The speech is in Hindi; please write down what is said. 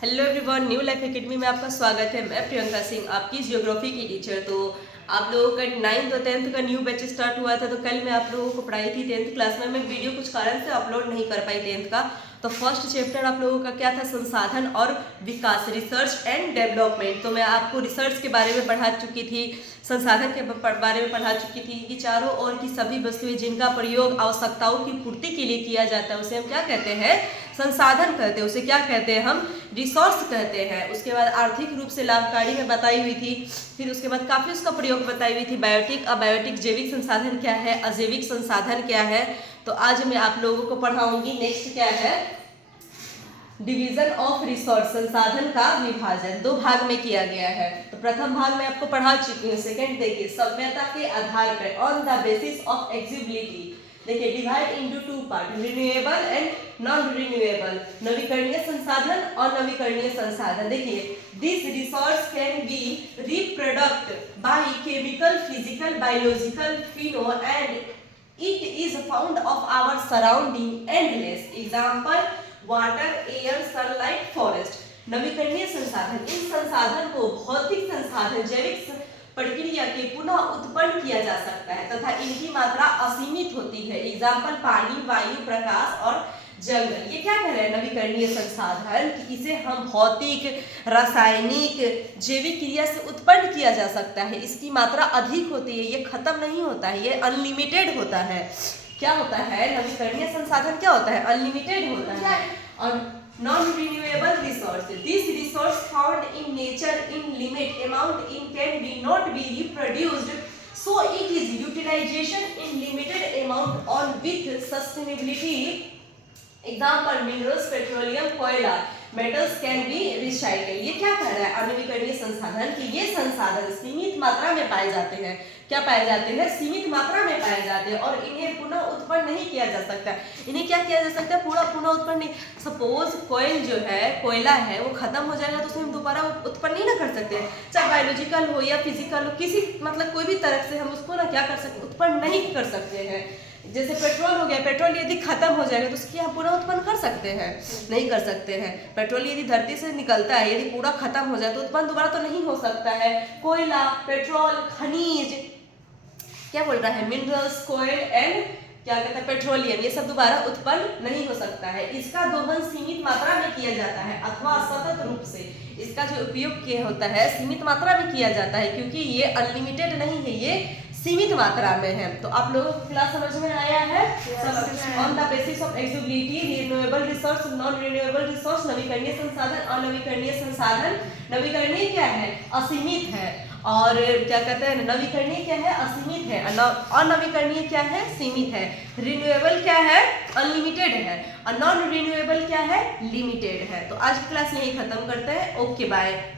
Hello everyone, new life academy में आपका स्वागत है। मैं प्रियंका सिंह, आपकी ज्योग्राफी की टीचर। तो आप लोगों का 9th और 10th का न्यू बैच स्टार्ट हुआ था, तो कल मैं आप लोगों को पढ़ाई थी 10th क्लास में। मैं वीडियो कुछ कारण से अपलोड नहीं कर पाई 10th का। तो फर्स्ट चैप्टर आप लोगों का क्या था? संसाधन और विकास, रिसर्च एंड डेवलपमेंट। तो मैं आपको रिसर्च के बारे में पढ़ा चुकी थी, संसाधन के बारे में पढ़ा चुकी थी कि चारों ओर की सभी वस्तुएं जिनका प्रयोग आवश्यकताओं की पूर्ति के लिए किया जाता है उसे हम क्या कहते हैं? संसाधन कहते हैं। उसे क्या कहते हैं? हम रिसोर्स कहते हैं। उसके बाद आर्थिक रूप से लाभकारी में बताई हुई थी। फिर उसके बाद काफी उसका प्रयोग बताई हुई थी। बायोटिक, अबायोटिक, जैविक संसाधन क्या है, अजैविक संसाधन क्या है। तो आज मैं आप लोगों को पढ़ाऊंगी। नेक्स्ट क्या है? डिवीजन ऑफ रिसोर्स, संसाधन का विभाजन। दो भाग में किया गया है। तो प्रथम भाग में आपको पढ़ा चुकी हूँ। सेकंड देखिए, सभ्यता के आधार पर, on the basis of exhaustibility. देखिए, divide into two part, renewable and non renewable, नवीकरणीय संसाधन और नवीकरणीय संसाधन। देखिए, this resource can be reproduced by chemical, physical, biological फिनो and it is found of our surrounding endless. Example, water, air, sunlight, forest. नवीकरणीय संसाधन, इन संसाधन को भौतिक संसाधन, जैविक प्रक्रिया के पुनः उत्पन्न किया जा सकता है तथा इनकी मात्रा असीमित होती है। एग्जाम्पल, पानी, वायु, प्रकाश और जंगल। ये क्या कह रहे हैं? नवीकरणीय संसाधन कि इसे हम भौतिक, रासायनिक, जैविक क्रिया से उत्पन्न किया जा सकता है। इसकी मात्रा अधिक होती है, ये खत्म नहीं होता है, ये अनलिमिटेड होता है। क्या होता है? नवीकरणीय संसाधन क्या होता है? अनलिमिटेड होता है। और non renewable resource, this resource found in nature in limit amount in can be not be reproduced, so it is utilisation in limited amount on with sustainability. Example, minerals, petroleum, कोयला, मेटल्स कैन बी रिसाइकल। ये क्या कह रहा है? अनवीकरणीय संसाधन कि ये संसाधन सीमित मात्रा में पाए जाते हैं। क्या पाए जाते हैं? सीमित मात्रा में पाए जाते हैं और इन्हें पुनः उत्पन्न नहीं किया जा सकता। इन्हें क्या किया जा सकता है? पूरा पुनः उत्पन्न नहीं। सपोज कोयल जो है, कोयला है, वो खत्म हो जाएगा तो उसे हम दोबारा उत्पन्न नहीं ना कर सकते। चाहे बायोलॉजिकल हो या फिजिकल हो, किसी मतलब कोई भी तरह से हम उसको ना क्या कर सकते? उत्पन्न नहीं कर सकते हैं। जैसे पेट्रोल हो गया, पेट्रोल यदि खत्म हो जाएगा तो उसकी हम पुनः उत्पन्न कर सकते हैं? नहीं कर सकते हैं। पेट्रोल यदि धरती से निकलता है, यदि पूरा खत्म हो जाए तो उत्पन्न दोबारा तो नहीं हो सकता है। कोयला, पेट्रोल, खनिज, क्या बोल रहा है? मिनरल्स, कोयल एंड क्या कहता है? पेट्रोलियम, ये सब दोबारा उत्पन्न नहीं हो सकता है। इसका दोहन सीमित मात्रा में किया जाता है अथवा सतत रूप से इसका जो उपयोग किया होता है सीमित मात्रा में किया जाता है, क्योंकि ये अनलिमिटेड नहीं है, ये सीमित मात्रा में है। तो आप लोगों को क्लास समझ में आया है? On the basis of exhaustibility, renewable resource, non renewable resource, नवीकरणीय संसाधन, अनवीकरणीय संसाधन। नवीकरणीय क्या है? असीमित है। और क्या कहते हैं? नवीकरणीय क्या है? असीमित है। अनवीकरणीय क्या है? सीमित है। रिन्यूएबल क्या है? अनलिमिटेड है। और नॉन रिन्यूएबल क्या है? लिमिटेड है। तो आज की क्लास यही खत्म करते हैं। Okay, bye.